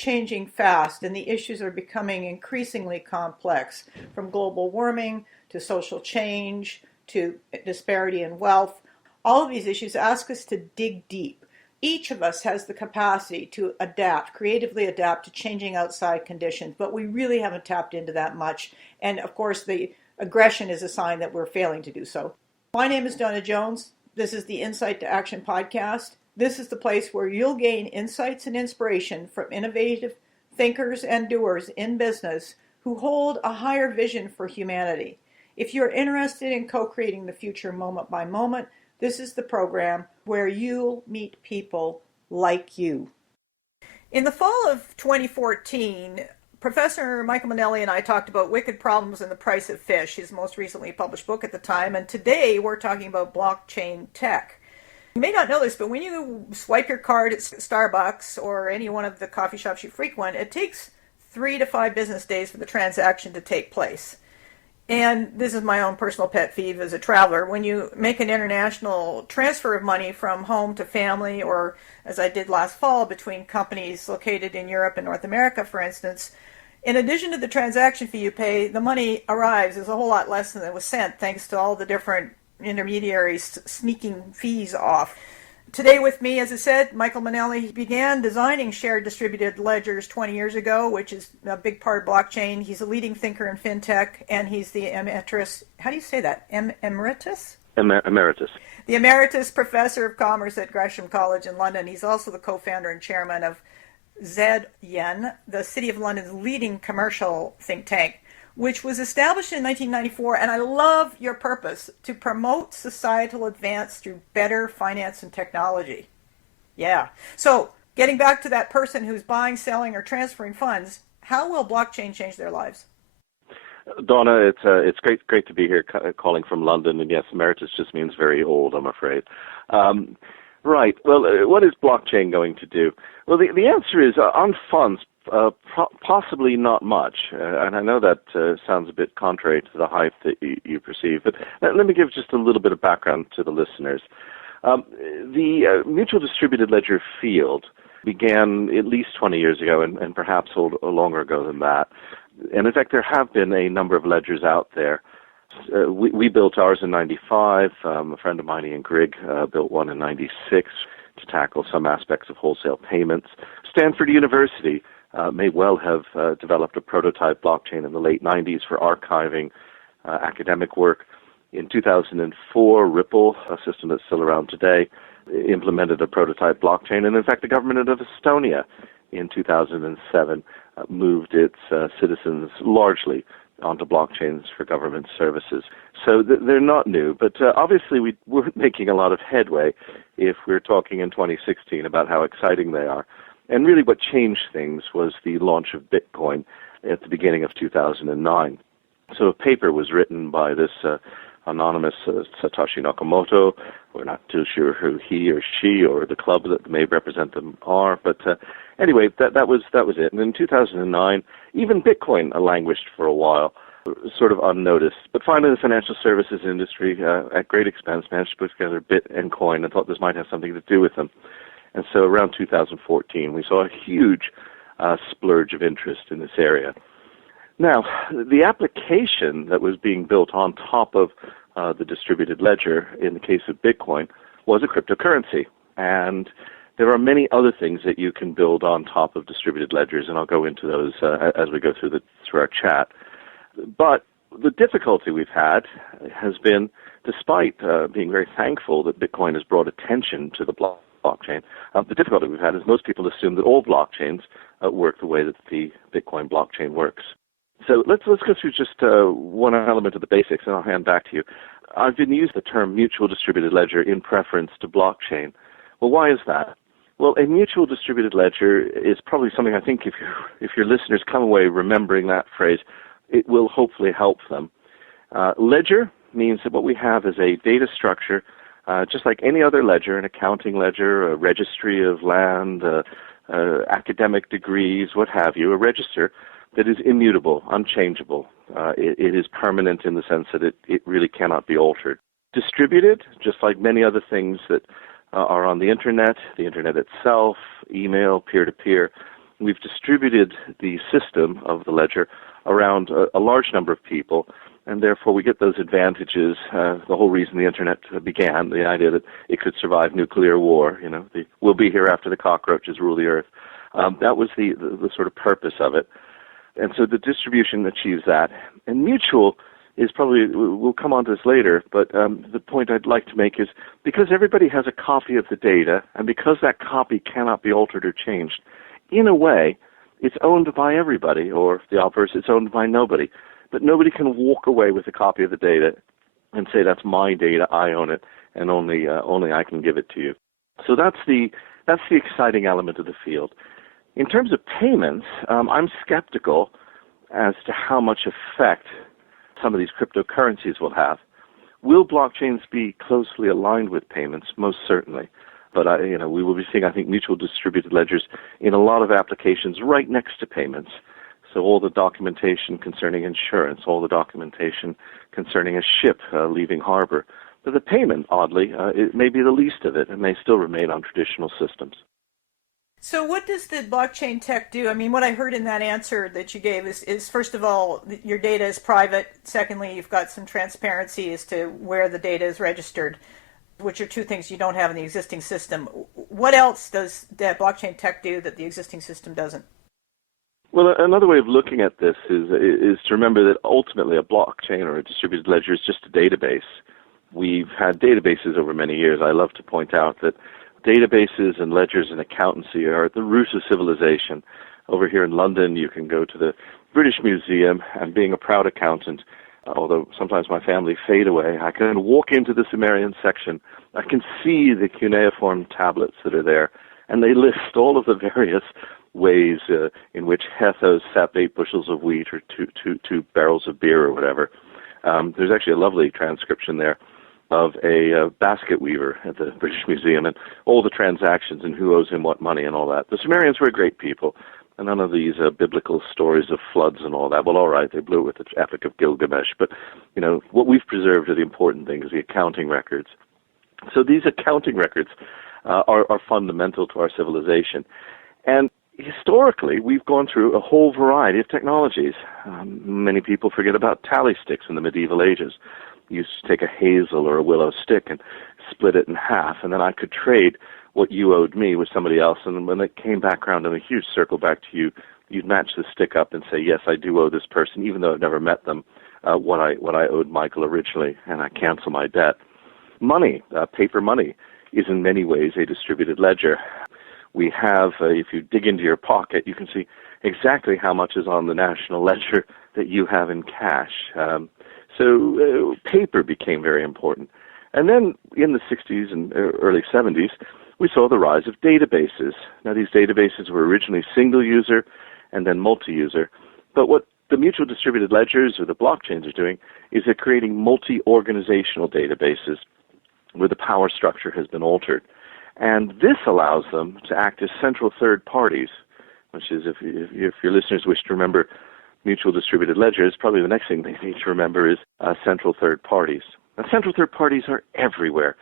changing fast, and the issues are becoming increasingly complex, from global warming to social change to disparity in wealth. All of these issues ask us to dig deep. Each of us has the capacity to adapt, creatively adapt to changing outside conditions, but we really haven't tapped into that much. And of course, the aggression is a sign that we're failing to do so. My name is Donna Jones. This is the Insight to Action podcast. This is the place where you'll gain insights and inspiration from innovative thinkers and doers in business who hold a higher vision for humanity. If you're interested in co-creating the future moment by moment, this is the program where you'll meet people like you. In the fall of 2014, Professor Michael Mainelli and I talked about wicked problems and the price of fish, his most recently published book at the time, and today we're talking about blockchain tech. You may not know this, but when you swipe your card at Starbucks or any one of the coffee shops you frequent, it takes 3 to 5 business days for the transaction to take place. And this is my own personal pet peeve as a traveler. When you make an international transfer of money from home to family, or as I did last fall, between companies located in Europe and North America, for instance, in addition to the transaction fee you pay, the money arrives is a whole lot less than it was sent, thanks to all the different intermediaries sneaking fees off. Today with me, as I said, Michael Mainelli began designing shared distributed ledgers 20 years ago, which is a big part of blockchain. He's a leading thinker in fintech, and he's the Emeritus, how do you say that, Emeritus? Emeritus. The Emeritus Professor of Commerce at Gresham College in London. He's also the co-founder and chairman of ZYEN, the City of London's leading commercial think tank, which was established in 1994, and I love your purpose, to promote societal advance through better finance and technology. Yeah. So, getting back to that person who's buying, selling, or transferring funds, how will blockchain change their lives? Donna, it's great to be here calling from London, and yes, emeritus just means very old, I'm afraid. Right. Well, what is blockchain going to do? Well, the answer is on funds, possibly not much, and I know that sounds a bit contrary to the hype that you perceive, but let me give just a little bit of background to the listeners. The mutual distributed ledger field began at least 20 years ago, and perhaps longer ago than that. And in fact, there have been a number of ledgers out there. We built ours in 95. A friend of mine, Ian Grigg, built one in 96 to tackle some aspects of wholesale payments. Stanford University may well have developed a prototype blockchain in the late 90s for archiving academic work. In 2004, Ripple, a system that's still around today, implemented a prototype blockchain. And in fact, the government of Estonia in 2007 moved its citizens largely onto blockchains for government services. So they're not new, but obviously we weren't making a lot of headway if we're talking in 2016 about how exciting they are. And really what changed things was the launch of Bitcoin at the beginning of 2009. So a paper was written by this anonymous Satoshi Nakamoto. We're not too sure who he or she or the club that may represent them are, but anyway, that was it. And in 2009, even Bitcoin languished for a while, sort of unnoticed. But finally, the financial services industry, at great expense, managed to put together Bit and Coin and thought this might have something to do with them. And so around 2014, we saw a huge splurge of interest in this area. Now, the application that was being built on top of the distributed ledger, in the case of Bitcoin, was a cryptocurrency. And there are many other things that you can build on top of distributed ledgers, and I'll go into those as we go through our chat. But the difficulty we've had has been, despite being very thankful that Bitcoin has brought attention to the blockchain, the difficulty we've had is most people assume that all blockchains work the way that the Bitcoin blockchain works. So let's go through just one element of the basics, and I'll hand back to you. I've been using the term mutual distributed ledger in preference to blockchain. Well, why is that? Well, a mutual distributed ledger is probably something I think if your listeners come away remembering that phrase, it will hopefully help them. Ledger means that what we have is a data structure, just like any other ledger, an accounting ledger, a registry of land, academic degrees, what have you, a register that is immutable, unchangeable. It is permanent in the sense that it really cannot be altered. Distributed, just like many other things that are on the internet itself, email, peer-to-peer, we've distributed the system of the ledger around a large number of people, and therefore we get those advantages. The whole reason the internet began, the idea that it could survive nuclear war, we'll be here after the cockroaches rule the earth. That was the sort of purpose of it. And so the distribution achieves that. And mutual is probably, we'll come on to this later, but the point I'd like to make is because everybody has a copy of the data, and because that copy cannot be altered or changed, in a way, it's owned by everybody, or the opposite, it's owned by nobody. But nobody can walk away with a copy of the data and say, that's my data, I own it, and only I can give it to you. So that's the exciting element of the field. In terms of payments, I'm skeptical as to how much effect some of these cryptocurrencies will have. Will blockchains be closely aligned with payments? Most certainly. But we will be seeing, I think, mutual distributed ledgers in a lot of applications right next to payments. So all the documentation concerning insurance, all the documentation concerning a ship leaving harbor. But the payment, oddly, it may be the least of it. It may still remain on traditional systems. So what does the blockchain tech do? I mean, what I heard in that answer that you gave is first of all, your data is private. Secondly, you've got some transparency as to where the data is registered, which are two things you don't have in the existing system. What else does that blockchain tech do that the existing system doesn't? Well, another way of looking at this is to remember that ultimately a blockchain or a distributed ledger is just a database. We've had databases over many years. I love to point out that databases and ledgers and accountancy are at the root of civilization. Over here in London, you can go to the British Museum, and being a proud accountant, although sometimes my family fade away, I can walk into the Sumerian section. I can see the cuneiform tablets that are there, and they list all of the various ways in which Hethos sapped 8 bushels of wheat or two barrels of beer or whatever. There's actually a lovely transcription there of a basket weaver at the British Museum, and all the transactions and who owes him what money and all that. The Sumerians were great people, and none of these biblical stories of floods and all that. Well, all right, they blew it with the Epic of Gilgamesh, but what we've preserved are the important things, the accounting records. So these accounting records are fundamental to our civilization. And historically, we've gone through a whole variety of technologies. Many people forget about tally sticks in the medieval ages. You used to take a hazel or a willow stick and split it in half, and then I could trade what you owed me with somebody else, and when it came back around in a huge circle back to you, you'd match the stick up and say, yes, I do owe this person, even though I've never met them, what I owed Michael originally, and I cancel my debt. Money, paper money, is in many ways a distributed ledger. We have, if you dig into your pocket, you can see exactly how much is on the national ledger that you have in cash. So paper became very important. And then in the 60s and early 70s, we saw the rise of databases. Now, these databases were originally single-user and then multi-user. But what the mutual distributed ledgers or the blockchains are doing is they're creating multi-organizational databases where the power structure has been altered. And this allows them to act as central third parties, which is, if your listeners wish to remember mutual distributed ledgers, probably the next thing they need to remember is central third parties. Now, central third parties are everywhere.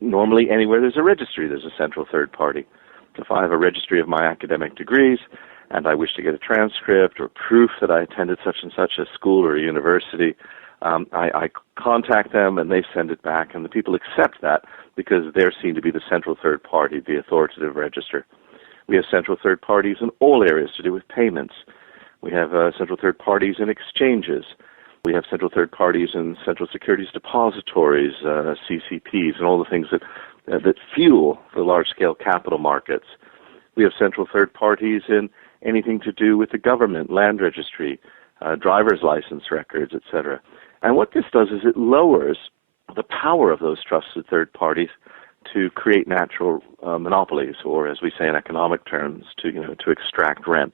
Normally, anywhere there's a registry, there's a central third party. If I have a registry of my academic degrees and I wish to get a transcript or proof that I attended such and such a school or a university, I contact them and they send it back, and the people accept that because they're seen to be the central third party, the authoritative register. We have central third parties in all areas to do with payments. We have central third parties in exchanges. We have central third parties in central securities depositories, CCPs, and all the things that fuel the large-scale capital markets. We have central third parties in anything to do with the government, land registry, driver's license records, etc. And what this does is it lowers the power of those trusted third parties to create natural monopolies, or as we say in economic terms, to extract rent.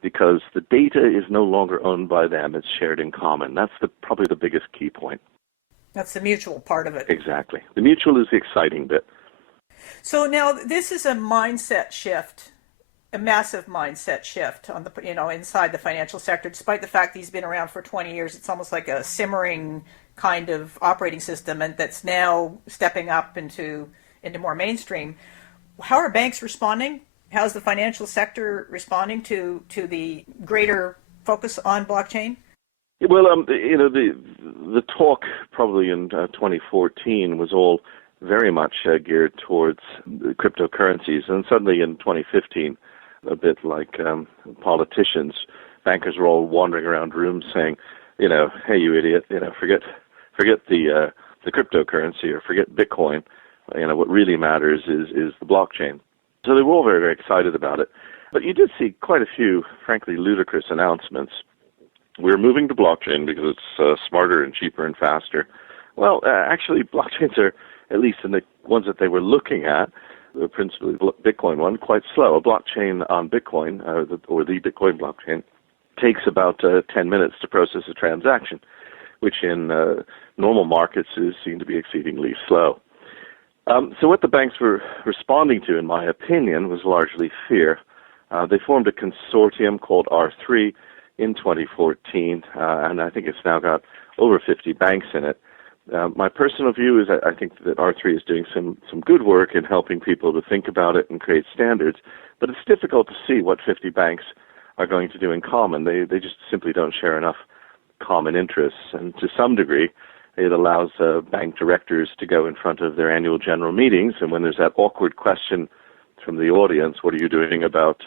Because the data is no longer owned by them, it's shared in common. That's probably the biggest key point. That's the mutual part of it. Exactly. The mutual is the exciting bit. So now this is a mindset shift, a massive mindset shift on the inside the financial sector. Despite the fact that he's been around for 20 years, it's almost like a simmering kind of operating system, and that's now stepping up into more mainstream. How are banks responding? How's the financial sector responding to the greater focus on blockchain? Well, the talk probably in 2014 was all very much geared towards cryptocurrencies, and suddenly in 2015, a bit like politicians, bankers were all wandering around rooms saying, hey, you idiot, forget the cryptocurrency or forget Bitcoin. What really matters is the blockchain. So they were all very, very excited about it. But you did see quite a few, frankly, ludicrous announcements. We're moving to blockchain because it's smarter and cheaper and faster. Well, actually, blockchains are, at least in the ones that they were looking at, principally the Bitcoin one, quite slow. A blockchain on Bitcoin, or the Bitcoin blockchain, takes about 10 minutes to process a transaction, which in normal markets is seen to be exceedingly slow. So what the banks were responding to, in my opinion, was largely fear. They formed a consortium called R3 in 2014, and I think it's now got over 50 banks in it. My personal view is I think that R3 is doing some good work in helping people to think about it and create standards, but it's difficult to see what 50 banks are going to do in common. They just simply don't share enough common interests, and to some degree, it allows bank directors to go in front of their annual general meetings, and when there's that awkward question from the audience, what are you doing about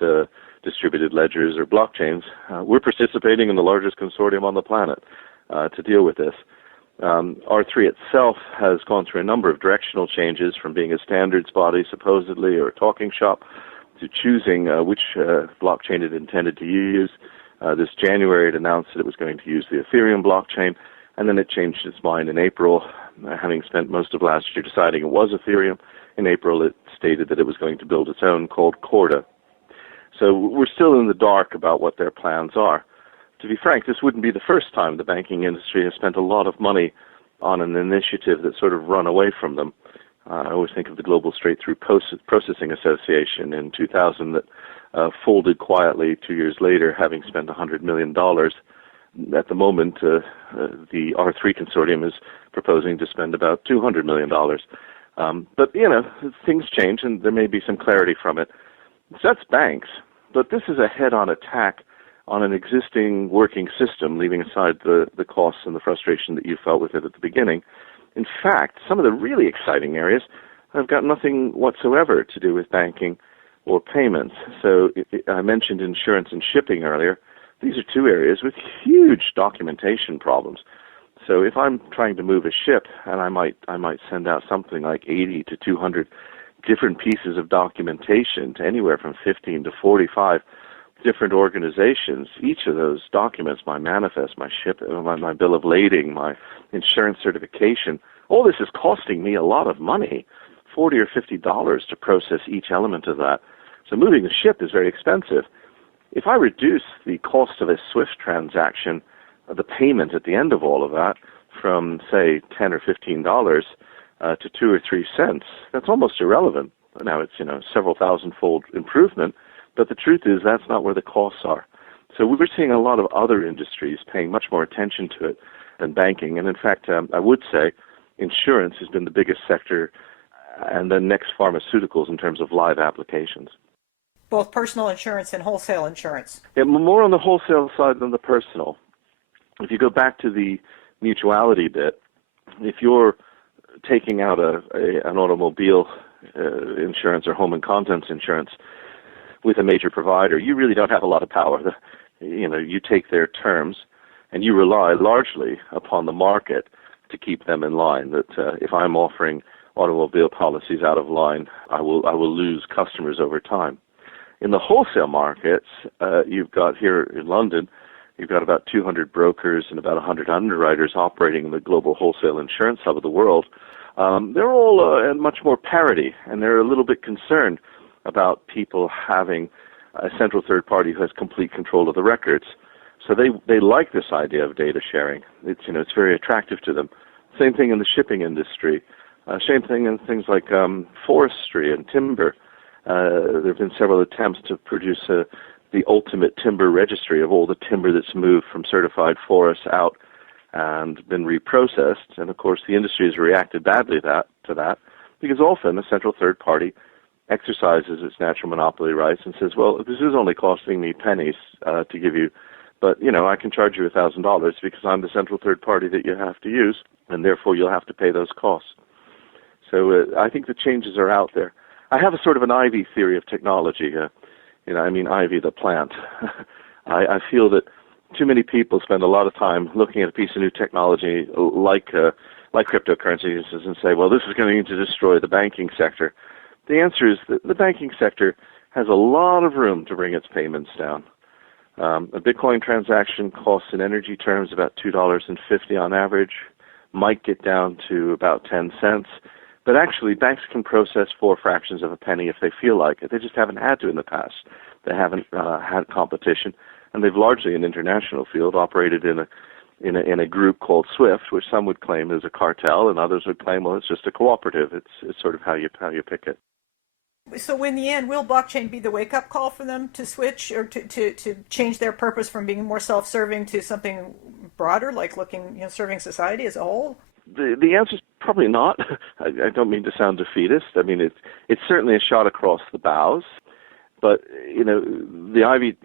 distributed ledgers or blockchains? We're participating in the largest consortium on the planet to deal with this. R3 itself has gone through a number of directional changes, from being a standards body, supposedly, or a talking shop, to choosing which blockchain it intended to use. This January, it announced that it was going to use the Ethereum blockchain, and then it changed its mind in April, having spent most of last year deciding it was Ethereum. In April, it stated that it was going to build its own called Corda. So we're still in the dark about what their plans are. To be frank, this wouldn't be the first time the banking industry has spent a lot of money on an initiative that's sort of run away from them. I always think of the Global Straight-Through Processing Association in 2000 that folded quietly 2 years later, having spent $100 million. At the moment, the R3 consortium is proposing to spend about $200 million. But, things change, and there may be some clarity from it. So that's banks, but this is a head-on attack on an existing working system, leaving aside the costs and the frustration that you felt with it at the beginning. In fact, some of the really exciting areas have got nothing whatsoever to do with banking or payments. So I mentioned insurance and shipping earlier. These are two areas with huge documentation problems. So if I'm trying to move a ship, and I might send out something like 80 to 200 different pieces of documentation to anywhere from 15 to 45 different organizations, each of those documents, my manifest, my ship, my bill of lading, my insurance certification, all this is costing me a lot of money, $40 or $50 to process each element of that. So moving the ship is very expensive. If I reduce the cost of a SWIFT transaction, the payment at the end of all of that, from, say, $10 or $15 to 2 or 3 cents, that's almost irrelevant. Now it's, several thousand-fold improvement, but the truth is that's not where the costs are. So we're seeing a lot of other industries paying much more attention to it than banking. And in fact, I would say insurance has been the biggest sector, and then next pharmaceuticals in terms of live applications. Both personal insurance and wholesale insurance. Yeah, more on the wholesale side than the personal. If you go back to the mutuality bit, if you're taking out an automobile insurance or home and contents insurance with a major provider, you really don't have a lot of power. You take their terms, and you rely largely upon the market to keep them in line. That if I'm offering automobile policies out of line, I will lose customers over time. In the wholesale markets, you've got here in London, you've got about 200 brokers and about 100 underwriters operating in the global wholesale insurance hub of the world. They're all at much more parity, and they're a little bit concerned about people having a central third party who has complete control of the records. So they like this idea of data sharing. It's very attractive to them. Same thing in the shipping industry. Same thing in things like forestry and timber. There have been several attempts to produce the ultimate timber registry of all the timber that's moved from certified forests out and been reprocessed. And of course, the industry has reacted badly to that because often a central third party exercises its natural monopoly rights and says, well, this is only costing me pennies to give you, but, I can charge you $1,000 because I'm the central third party that you have to use, and therefore you'll have to pay those costs. So I think the changes are out there. I have a sort of an ivy theory of technology. Ivy the plant. I feel that too many people spend a lot of time looking at a piece of new technology like cryptocurrencies and say, well, this is going to destroy the banking sector. The answer is that the banking sector has a lot of room to bring its payments down. A Bitcoin transaction costs in energy terms about $2.50 on average, might get down to about 10 cents. But actually, banks can process 4 fractions of a penny if they feel like it. They just haven't had to in the past. They haven't had competition, and they've largely, in international field, operated in a group called SWIFT, which some would claim is a cartel, and others would claim, well, it's just a cooperative. It's sort of how you pick it. So in the end, will blockchain be the wake-up call for them to switch or to change their purpose from being more self-serving to something broader, like serving society as a whole? The answer is probably not. I don't mean to sound defeatist. I mean, it's certainly a shot across the bows. But, the ivy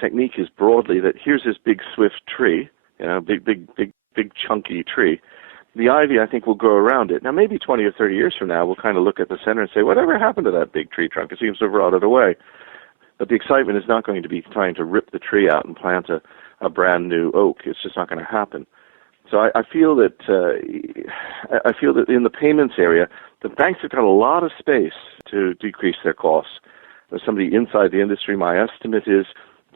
technique is broadly that here's this big swift tree, big chunky tree. The ivy, I think, will grow around it. Now, maybe 20 or 30 years from now, we'll kind of look at the center and say, whatever happened to that big tree trunk? It seems to have rotted away. But the excitement is not going to be trying to rip the tree out and plant a brand new oak. It's just not going to happen. So I feel that in the payments area, the banks have got a lot of space to decrease their costs. As somebody inside the industry, my estimate is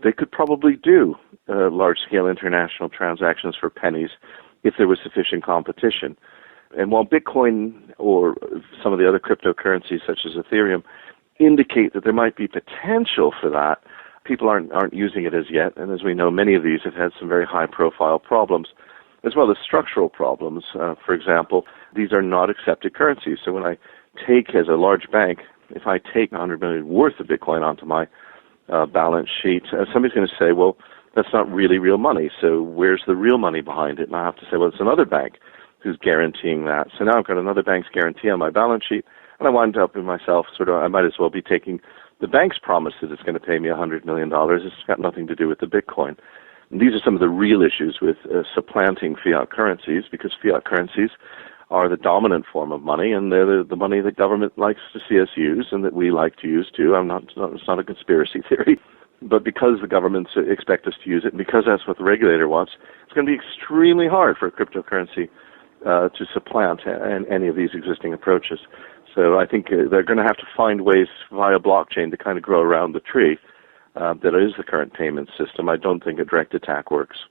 they could probably do large-scale international transactions for pennies if there was sufficient competition. And while Bitcoin or some of the other cryptocurrencies such as Ethereum indicate that there might be potential for that, people aren't using it as yet. And as we know, many of these have had some very high-profile problems, as well as structural problems. For example, these are not accepted currencies. So when I take, as a large bank, if I take $100 million worth of Bitcoin onto my balance sheet, somebody's going to say, well, that's not really real money. So where's the real money behind it? And I have to say, well, it's another bank who's guaranteeing that. So now I've got another bank's guarantee on my balance sheet, and I wind up in myself I might as well be taking the bank's promise that it's going to pay me $100 million. It's got nothing to do with the Bitcoin. And these are some of the real issues with supplanting fiat currencies, because fiat currencies are the dominant form of money, and they're the money that government likes to see us use and that we like to use too. It's not a conspiracy theory. But because the governments expect us to use it, and because that's what the regulator wants, it's going to be extremely hard for a cryptocurrency to supplant any of these existing approaches. So I think they're going to have to find ways via blockchain to kind of grow around the tree that is the current payment system. I don't think a direct attack works.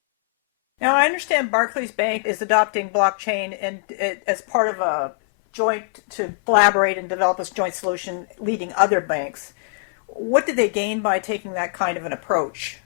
Now, I understand Barclays Bank is adopting blockchain and as part of a joint to collaborate and develop a joint solution leading other banks. What did they gain by taking that kind of an approach?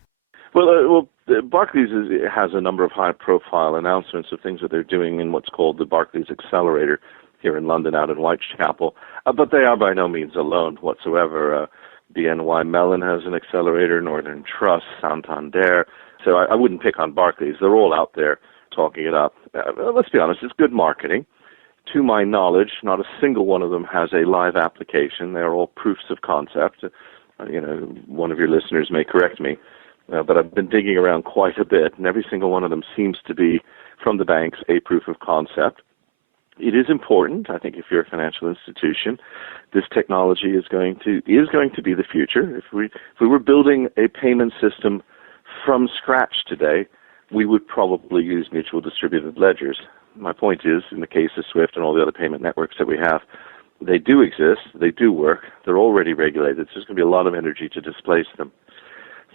Well, Barclays has a number of high-profile announcements of things that they're doing in what's called the Barclays Accelerator here in London, out in Whitechapel. But they are by no means alone whatsoever. BNY Mellon has an accelerator, Northern Trust, Santander. So I wouldn't pick on Barclays. They're all out there talking it up. Let's be honest, it's good marketing. To my knowledge, not a single one of them has a live application. They're all proofs of concept. One of your listeners may correct me, but I've been digging around quite a bit, and every single one of them seems to be, from the banks, a proof of concept. It is important, I think, if you're a financial institution, this technology is going to be the future. If we were building a payment system from scratch today, we would probably use mutual distributed ledgers. My point is, in the case of SWIFT and all the other payment networks that we have, they do exist, they do work, they're already regulated, so there's going to be a lot of energy to displace them.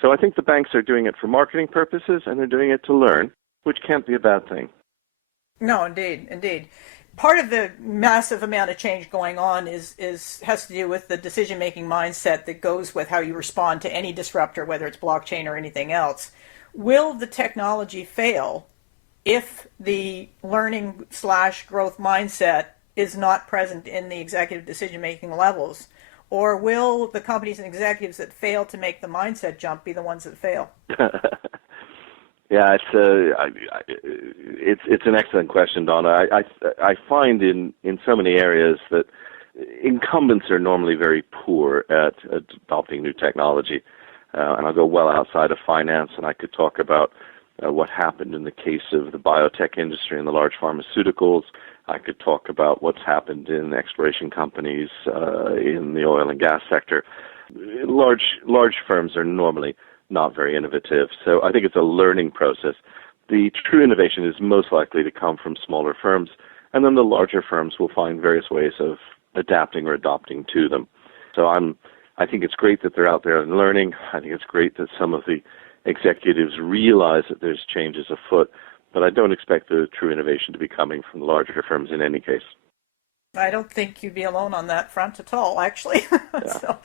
So I think the banks are doing it for marketing purposes, and they're doing it to learn, which can't be a bad thing. No, indeed. Part of the massive amount of change going on has to do with the decision-making mindset that goes with how you respond to any disruptor, whether it's blockchain or anything else. Will the technology fail if the learning/growth mindset is not present in the executive decision-making levels? Or will the companies and executives that fail to make the mindset jump be the ones that fail? Yeah, it's an excellent question, Donna. I find in so many areas that incumbents are normally very poor at adopting new technology. And I'll go well outside of finance, and I could talk about what happened in the case of the biotech industry and the large pharmaceuticals. I could talk about what's happened in exploration companies in the oil and gas sector. Large firms are normally not very innovative, so I think it's a learning process. The true innovation is most likely to come from smaller firms, and then the larger firms will find various ways of adapting or adopting to them. So I think it's great that they're out there and learning. I think it's great that some of the executives realize that there's changes afoot, but I don't expect the true innovation to be coming from the larger firms in any case. I don't think you'd be alone on that front at all, actually. Yeah. So,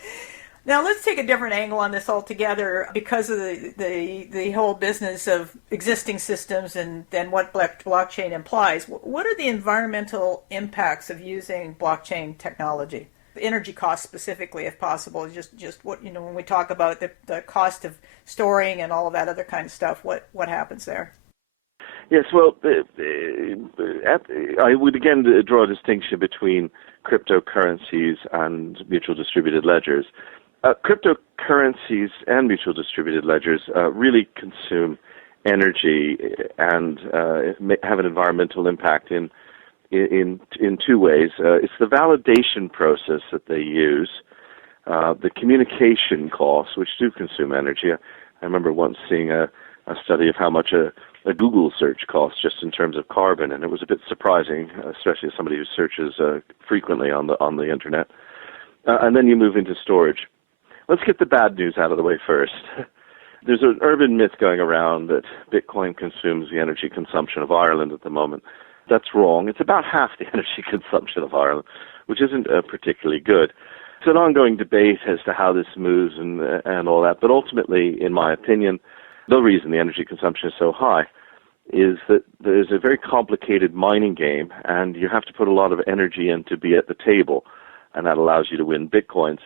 now let's take a different angle on this altogether because of the whole business of existing systems and then what blockchain implies. What are the environmental impacts of using blockchain technology? Energy costs specifically, if possible, just what, when we talk about the cost of storing and all of that other kind of stuff, what happens there? Yes, well, I would again draw a distinction between cryptocurrencies and mutual distributed ledgers. Cryptocurrencies and mutual distributed ledgers really consume energy and have an environmental impact in two ways. It's the validation process that they use, the communication costs, which do consume energy. I remember once seeing a study of how much a Google search costs just in terms of carbon, and it was a bit surprising, especially as somebody who searches frequently on the internet. And then you move into storage. Let's get the bad news out of the way first. There's an urban myth going around that Bitcoin consumes the energy consumption of Ireland at the moment. That's wrong. It's about half the energy consumption of Ireland, which isn't particularly good. It's an ongoing debate as to how this moves and all that. But ultimately, in my opinion, the reason the energy consumption is so high is that there's a very complicated mining game, and you have to put a lot of energy in to be at the table, and that allows you to win Bitcoins.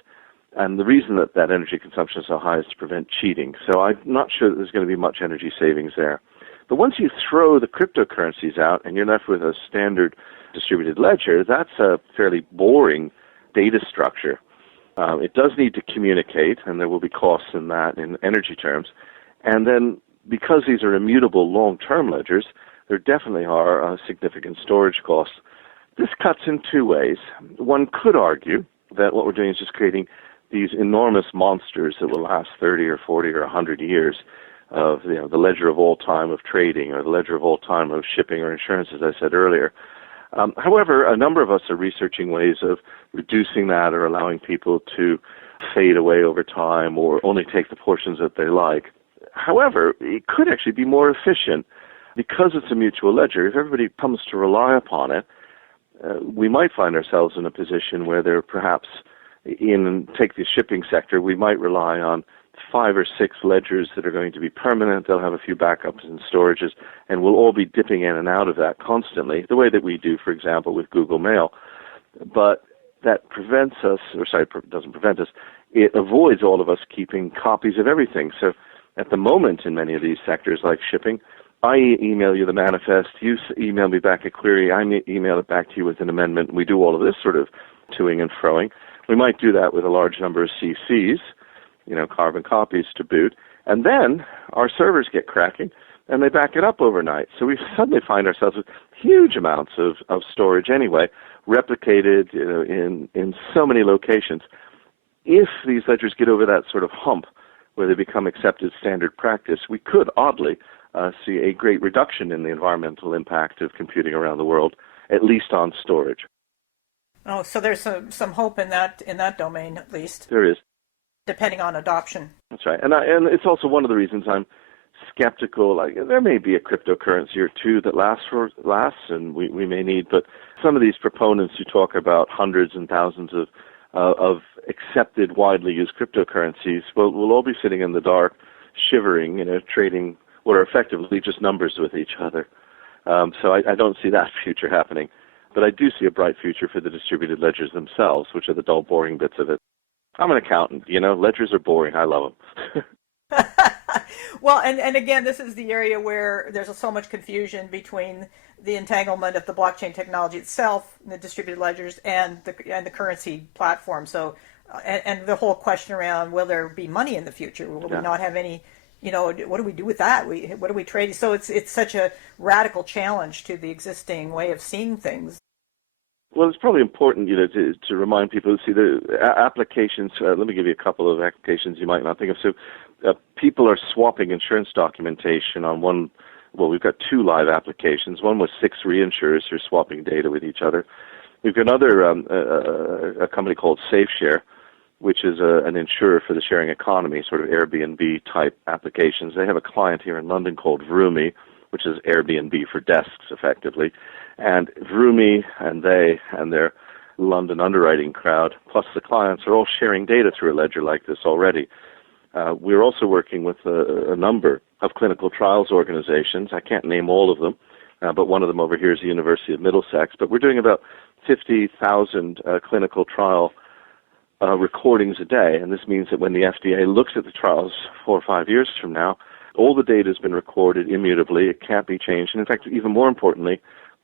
And the reason that energy consumption is so high is to prevent cheating. So I'm not sure that there's going to be much energy savings there. But once you throw the cryptocurrencies out and you're left with a standard distributed ledger, that's a fairly boring data structure. It does need to communicate, and there will be costs in that in energy terms. And then because these are immutable long-term ledgers, there definitely are significant storage costs. This cuts in two ways. One could argue that what we're doing is just creating these enormous monsters that will last 30 or 40 or 100 years of the ledger of all time of trading or the ledger of all time of shipping or insurance, as I said earlier. However, a number of us are researching ways of reducing that or allowing people to fade away over time or only take the portions that they like. However, it could actually be more efficient because it's a mutual ledger. If everybody comes to rely upon it, we might find ourselves in a position where there perhaps take the shipping sector, we might rely on 5 or 6 ledgers that are going to be permanent. They'll have a few backups and storages, and we'll all be dipping in and out of that constantly, the way that we do, for example, with Google Mail. But that doesn't prevent us. It avoids all of us keeping copies of everything. So at the moment in many of these sectors like shipping, I email you the manifest, you email me back a query, I email it back to you with an amendment. We do all of this sort of toing and froing. We might do that with a large number of CCs, carbon copies to boot, and then our servers get cracking and they back it up overnight. So we suddenly find ourselves with huge amounts of storage anyway, replicated in so many locations. If these ledgers get over that sort of hump where they become accepted standard practice, we could oddly see a great reduction in the environmental impact of computing around the world, at least on storage. Oh, so there's some hope in that domain, at least. There is. Depending on adoption. That's right. And it's also one of the reasons I'm skeptical. Like, there may be a cryptocurrency or two that lasts, and we may need, but some of these proponents who talk about hundreds and thousands of accepted, widely used cryptocurrencies, we'll all be sitting in the dark, shivering, trading what are effectively just numbers with each other. So I don't see that future happening. But I do see a bright future for the distributed ledgers themselves, which are the dull, boring bits of it. I'm an accountant, ledgers are boring. I love them. Well, and again, this is the area where there's so much confusion between the entanglement of the blockchain technology itself, the distributed ledgers, and the currency platform. So, and the whole question around, will there be money in the future? Will we not have any? What do we do with that? What do we trade? So it's such a radical challenge to the existing way of seeing things. Well, it's probably important, to remind people. See, the applications. Let me give you a couple of applications you might not think of. So, people are swapping insurance documentation on one. Well, we've got two live applications. One with 6 reinsurers who are swapping data with each other. We've got another a company called SafeShare, which is an insurer for the sharing economy, sort of Airbnb type applications. They have a client here in London called Vroomi, which is Airbnb for desks, effectively. And Vroomi and they and their London underwriting crowd, plus the clients, are all sharing data through a ledger like this already. We're also working with a number of clinical trials organizations. I can't name all of them, but one of them over here is the University of Middlesex. But we're doing about 50,000 clinical trial recordings a day, and this means that when the FDA looks at the trials 4 or 5 years from now, all the data has been recorded immutably. It can't be changed. And in fact, even more importantly,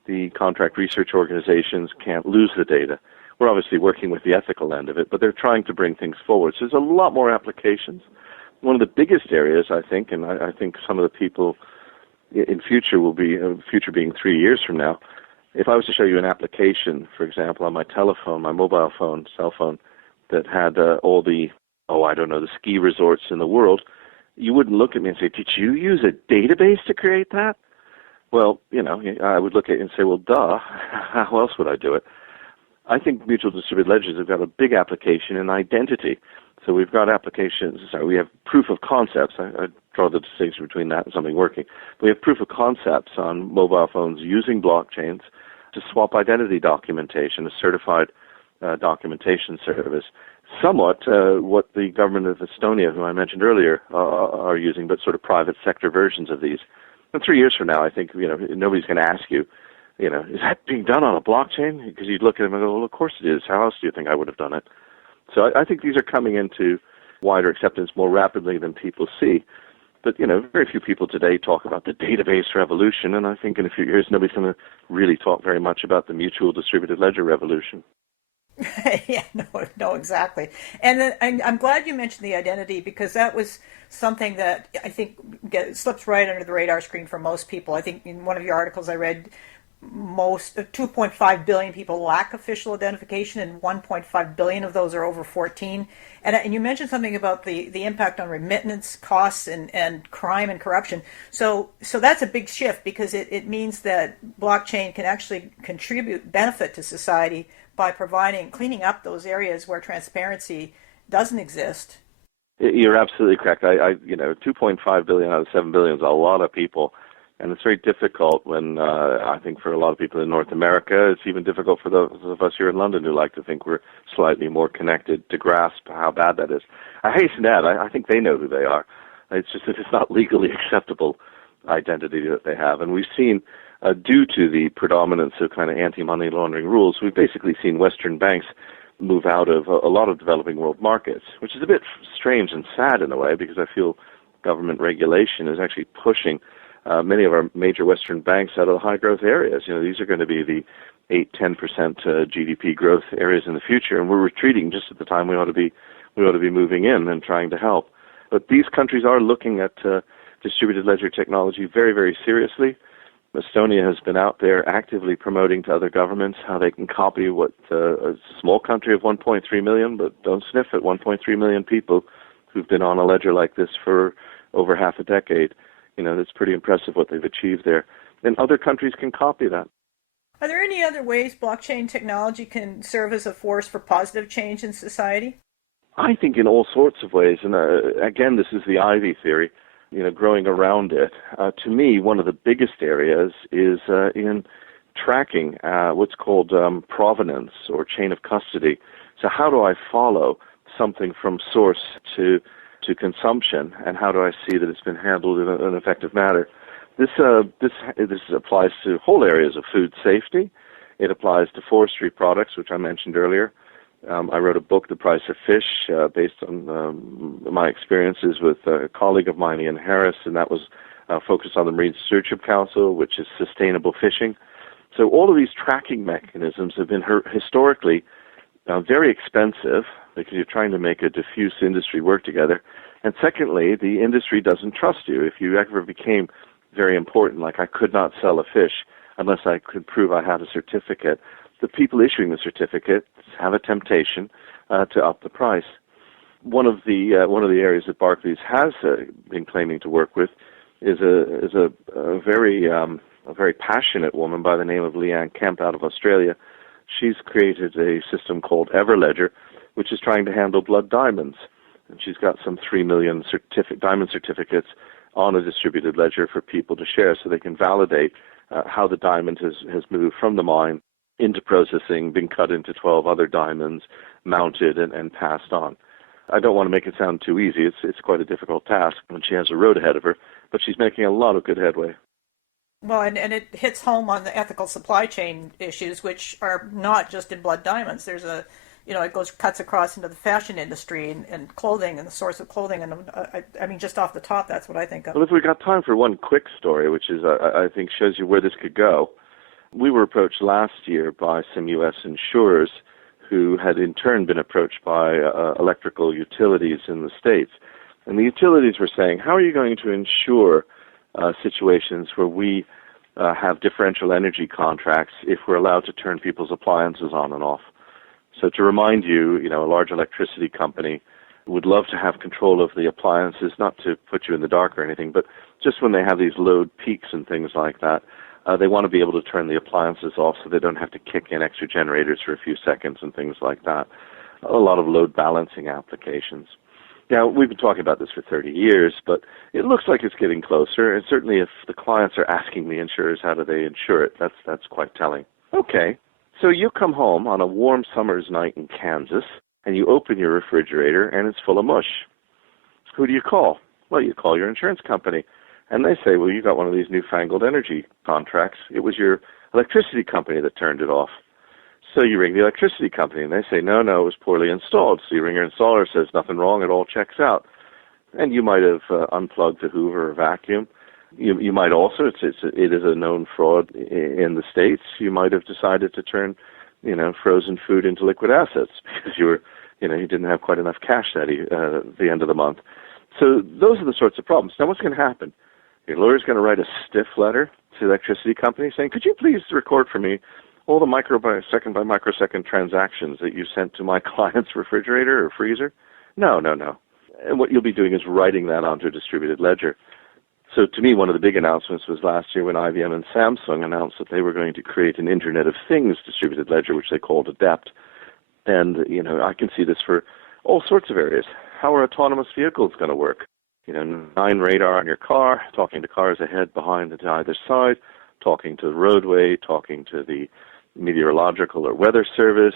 the contract research organizations can't lose the data. We're obviously working with the ethical end of it, but they're trying to bring things forward. So there's a lot more applications. One of the biggest areas, I think, and I think some of the people in future will be, future being 3 years from now, if I was to show you an application, for example, on my telephone, my mobile phone, cell phone, that had all the, the ski resorts in the world, you wouldn't look at me and say, did you use a database to create that? Well, I would look at it and say, well, duh, how else would I do it? I think mutual distributed ledgers have got a big application in identity. So we've got we have proof of concepts. I draw the distinction between that and something working. We have proof of concepts on mobile phones using blockchains to swap identity documentation, a certified documentation service. Somewhat what the government of Estonia, who I mentioned earlier, are using, but sort of private sector versions of these. And 3 years from now, I think, nobody's going to ask you, is that being done on a blockchain? Because you'd look at them and go, well, of course it is. How else do you think I would have done it? So I think these are coming into wider acceptance more rapidly than people see. But, very few people today talk about the database revolution, and I think in a few years nobody's going to really talk very much about the mutual distributed ledger revolution. Yeah, no, exactly. And then I'm glad you mentioned the identity, because that was something that I think slips right under the radar screen for most people. I think in one of your articles I read, 2.5 billion people lack official identification, and 1.5 billion of those are over 14. And you mentioned something about the impact on remittance costs and crime and corruption. So that's a big shift, because it means that blockchain can actually benefit to society by cleaning up those areas where transparency doesn't exist. You're absolutely correct. 2.5 billion out of 7 billion is a lot of people. And it's very difficult when, I think for a lot of people in North America, it's even difficult for those of us here in London who like to think we're slightly more connected to grasp how bad that is. I hasten to add, I think they know who they are. It's just that it's not legally acceptable identity that they have. And we've seen, due to the predominance of kind of anti-money laundering rules, we've basically seen Western banks move out of a lot of developing world markets, which is a bit strange and sad in a way, because I feel government regulation is actually pushing many of our major Western banks out of the high-growth areas. These are going to be the 8-10% GDP growth areas in the future, and we're retreating just at the time we ought to be moving in and trying to help. But these countries are looking at distributed ledger technology very, very seriously. Estonia has been out there actively promoting to other governments how they can copy what a small country of 1.3 million, but don't sniff at 1.3 million people who've been on a ledger like this for over half a decade. That's pretty impressive what they've achieved there. And other countries can copy that. Are there any other ways blockchain technology can serve as a force for positive change in society? I think in all sorts of ways. And again, this is the Ivy theory, growing around it. To me, one of the biggest areas is in tracking what's called provenance, or chain of custody. So how do I follow something from source to consumption, and how do I see that it's been handled in an effective manner? This applies to whole areas of food safety. It applies to forestry products, which I mentioned earlier. I wrote a book, The Price of Fish, based on my experiences with a colleague of mine, Ian Harris, and that was focused on the Marine Stewardship Council, which is sustainable fishing. So all of these tracking mechanisms have been historically very expensive because you're trying to make a diffuse industry work together. And secondly, the industry doesn't trust you. If you ever became very important, like I could not sell a fish unless I could prove I had a certificate, the people issuing the certificate have a temptation to up the price. One of the areas that Barclays has been claiming to work with is a very passionate woman by the name of Leanne Kemp out of Australia. She's created a system called Everledger, which is trying to handle blood diamonds. And she's got some 3 million diamond certificates on a distributed ledger for people to share so they can validate how the diamond has moved from the mine into processing, been cut into 12 other diamonds, mounted, and passed on. I don't want to make it sound too easy. It's quite a difficult task, and she has a road ahead of her, but she's making a lot of good headway. Well, and it hits home on the ethical supply chain issues, which are not just in blood diamonds. There's it cuts across into the fashion industry and clothing and the source of clothing. And I mean, just off the top, that's what I think of. Well, if we got time for one quick story, which is I think shows you where this could go. We were approached last year by some U.S. insurers who had in turn been approached by electrical utilities in the States. And the utilities were saying, how are you going to insure situations where we have differential energy contracts if we're allowed to turn people's appliances on and off? So to remind you, a large electricity company would love to have control of the appliances, not to put you in the dark or anything, but just when they have these load peaks and things like that, they want to be able to turn the appliances off so they don't have to kick in extra generators for a few seconds and things like that. A lot of load balancing applications. Now, we've been talking about this for 30 years, but it looks like it's getting closer, and certainly if the clients are asking the insurers how do they insure it, that's quite telling. Okay, so you come home on a warm summer's night in Kansas, and you open your refrigerator, and it's full of mush. Who do you call? Well, you call your insurance company. And they say, well, you got one of these newfangled energy contracts. It was your electricity company that turned it off. So you ring the electricity company, and they say, no, it was poorly installed. So you ring your installer, says nothing wrong, it all checks out. And you might have unplugged the Hoover or vacuum. You might also, it is a known fraud in the States, you might have decided to turn, frozen food into liquid assets because you didn't have quite enough cash at the end of the month. So those are the sorts of problems. Now what's going to happen? Your lawyer's going to write a stiff letter to the electricity company saying, could you please record for me all the microsecond by microsecond transactions that you sent to my client's refrigerator or freezer? No. And what you'll be doing is writing that onto a distributed ledger. So to me, one of the big announcements was last year when IBM and Samsung announced that they were going to create an Internet of Things distributed ledger, which they called ADEPT. And, I can see this for all sorts of areas. How are autonomous vehicles going to work? 9 radar on your car, talking to cars ahead, behind, and to either side, talking to the roadway, talking to the meteorological or weather service,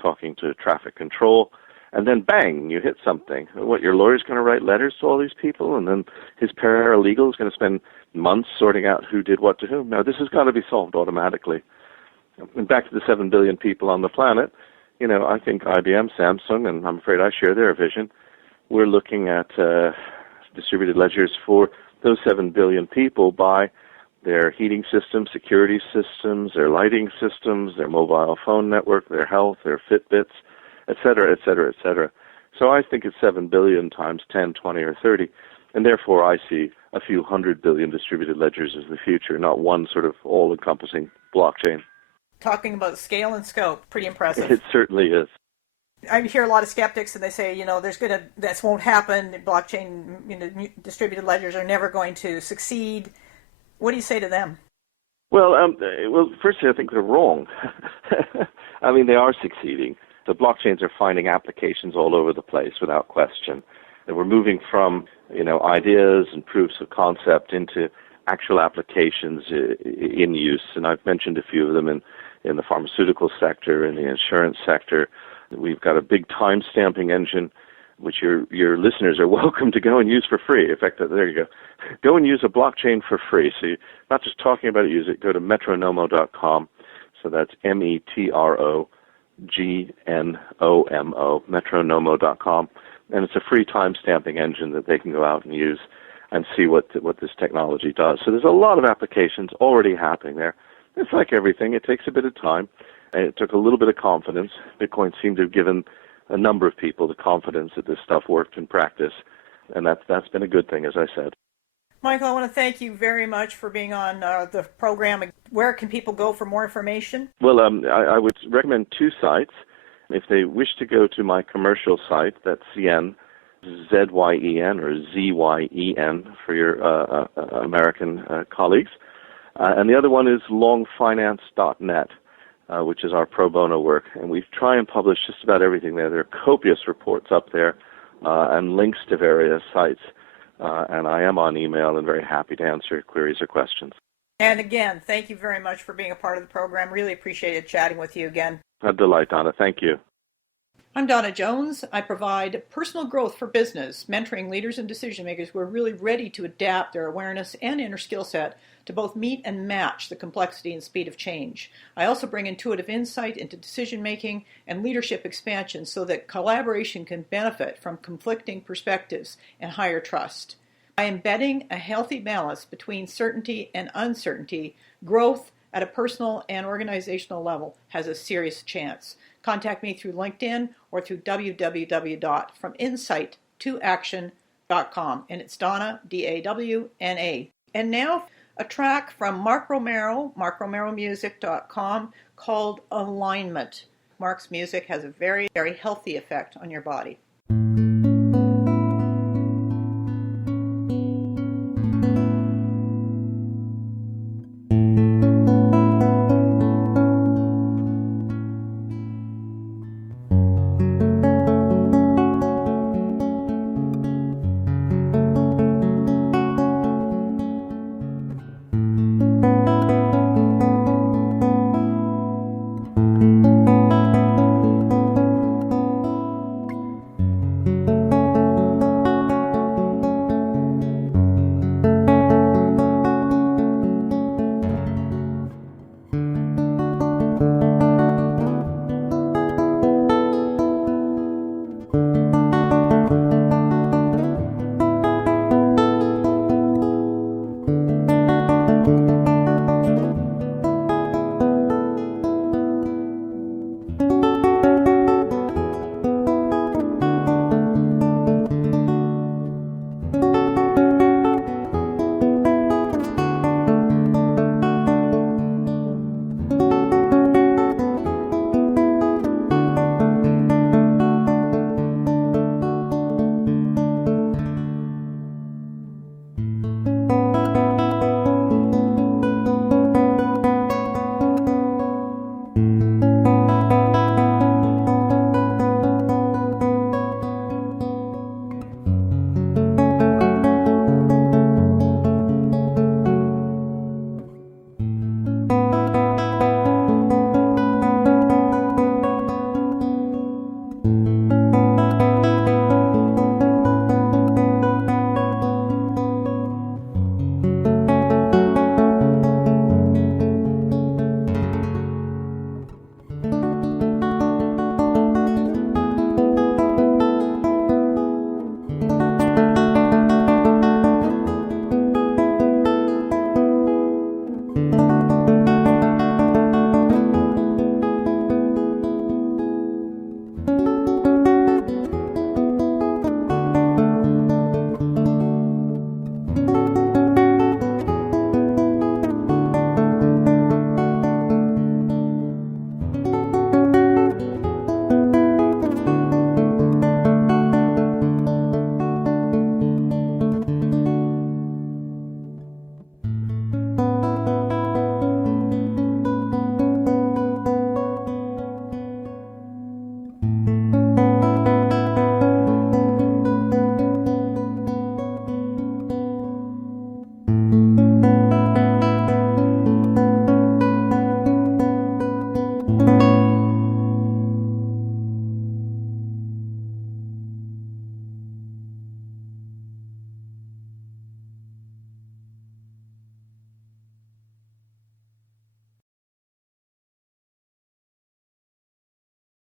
talking to traffic control, and then bang, you hit something. What, your lawyer's going to write letters to all these people, and then his paralegal is going to spend months sorting out who did what to whom? Now, this has got to be solved automatically. And back to the 7 billion people on the planet, I think IBM, Samsung, and I'm afraid I share their vision, we're looking at distributed ledgers for those 7 billion people by their heating systems, security systems, their lighting systems, their mobile phone network, their health, their Fitbits, et cetera, et cetera, et cetera. So I think it's 7 billion times 10, 20, or 30, and therefore I see a few 100 billion distributed ledgers as the future, not one sort of all-encompassing blockchain. Talking about scale and scope, pretty impressive. It certainly is. I hear a lot of skeptics, and they say, this won't happen. Blockchain, distributed ledgers are never going to succeed. What do you say to them? Well, firstly, I think they're wrong. I mean, they are succeeding. The blockchains are finding applications all over the place, without question. And we're moving from, ideas and proofs of concept into actual applications in use. And I've mentioned a few of them in the pharmaceutical sector, in the insurance sector. We've got a big time-stamping engine, which your listeners are welcome to go and use for free. In fact, there you go. Go and use a blockchain for free. So you're not just talking about it, use it. Go to metronomo.com. So that's METRO G-N-O-M-O, metronomo.com. And it's a free time-stamping engine that they can go out and use and see what this technology does. So there's a lot of applications already happening there. It's like everything. It takes a bit of time. And it took a little bit of confidence. Bitcoin seemed to have given a number of people the confidence that this stuff worked in practice. And that's been a good thing, as I said. Michael, I want to thank you very much for being on the program. Where can people go for more information? Well, I would recommend two sites. If they wish to go to my commercial site, that's ZYEN, Z-Y-E-N or Z-Y-E-N for your American colleagues. And the other one is longfinance.net, which is our pro bono work. And we try and publish just about everything there. There are copious reports up there and links to various sites. And I am on email and very happy to answer queries or questions. And again, thank you very much for being a part of the program. Really appreciated chatting with you again. A delight, Donna. Thank you. I'm Donna Jones. I provide personal growth for business, mentoring leaders and decision makers who are really ready to adapt their awareness and inner skill set to both meet and match the complexity and speed of change. I also bring intuitive insight into decision making and leadership expansion so that collaboration can benefit from conflicting perspectives and higher trust. By embedding a healthy balance between certainty and uncertainty, growth at a personal and organizational level has a serious chance. Contact me through LinkedIn or through www.frominsight2action.com. And it's Donna, D-A-W-N-A. And now a track from Mark Romero, markromeromusic.com, called Alignment. Mark's music has a very, very healthy effect on your body.